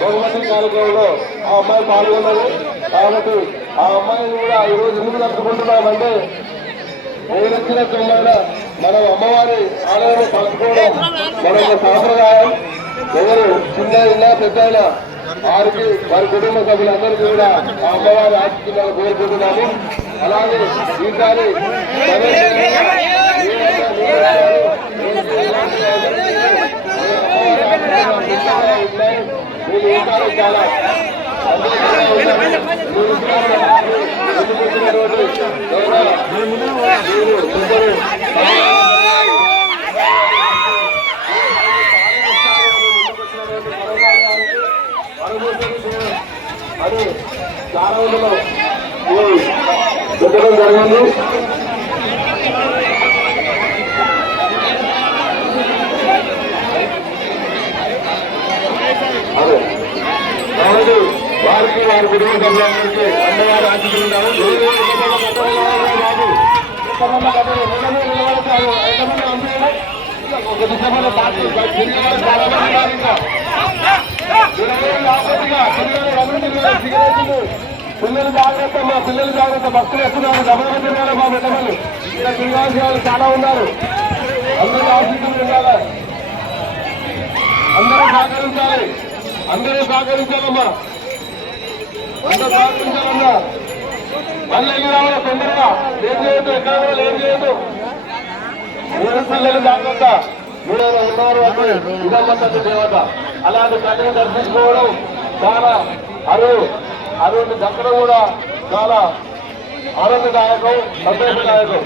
బహుమతి కార్యక్రమంలో ఆ అమ్మాయి పాల్గొన్నది. కాబట్టి ఆ అమ్మాయిని కూడా ఈరోజు ఎందుకు తలుచుకుంటున్నామంటే నేనొచ్చిన తొమ్మిది మనం అమ్మవారి ఆలయంలో కలుసుకోవడం మన సాంప్రదాయం. ఎవరు చిన్న అయినా పెద్ద అయినా వారికి వారి కుటుంబ సభ్యులందరికీ కూడా ఆ అమ్మవారి ఆశిస్తున్నాను కోరుకుంటున్నాము. అలాగే ఈసారి చాలా అది చాలా రోజులు పెట్టడం జరిగింది. అదే కాబట్టి వారికి వారి కుటుంబ సభ్యులందరికీ అమ్మవారి ఆశిస్తున్నాము. పిల్లలు జాగ్రత్త, మా పిల్లలు జాగ్రత్త, భక్తులు వస్తున్నారు. గమనించాలి మా బిడ్డలు ఇక్కడ తిరగాల్సిన వాళ్ళు చాలా ఉన్నారు. అందరూ ఆశిస్తులు ఉండాలి, అందరూ సహకరించాలి, అందరూ సహకరించాలమ్మా, అందరూ సహకరించాలన్నా. మళ్ళీ వెళ్ళి రావాలి తొందరగా. ఏం చేయొద్దు, ఎక్కడ కూడా ఏం చేయొద్దు. మూడు పిల్లలు జాగ్రత్త. మీరు ఉన్నారు అంటే ఇదమ్మ తల్లి దేవత. అలాంటి తల్లిని దర్శించుకోవడం చాలా అరువుని దక్కడం కూడా చాలా ఆనందదాయకం, సంతోషదాయకం.